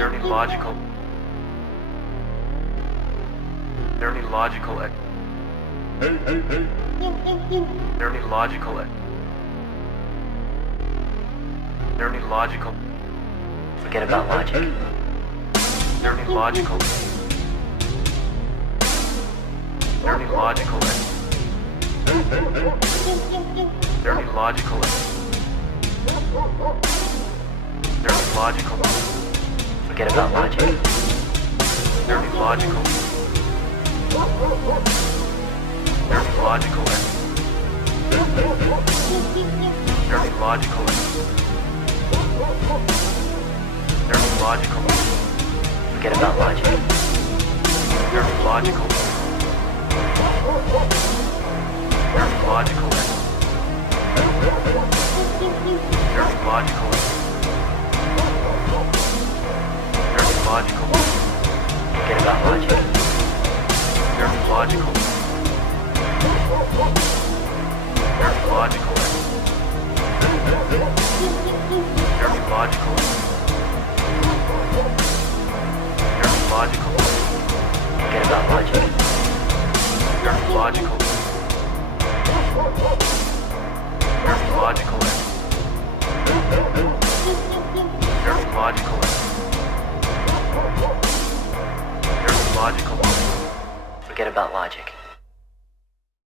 Very logical. Very logical. Very logical. Very logical. Forget about logic. Very logical. Very logical. Very logical. Very logical. Forget about logic. Very logical. Very logical. Very logical. Very logical. Forget about logic. Very logical. Very logical. Very logical. Very logical. Forget about logic. Very logical. Very logical. Very logical. Very logical. Forget about logic. Very logical. Very logical. Very logical. Very logical. Forget about logic.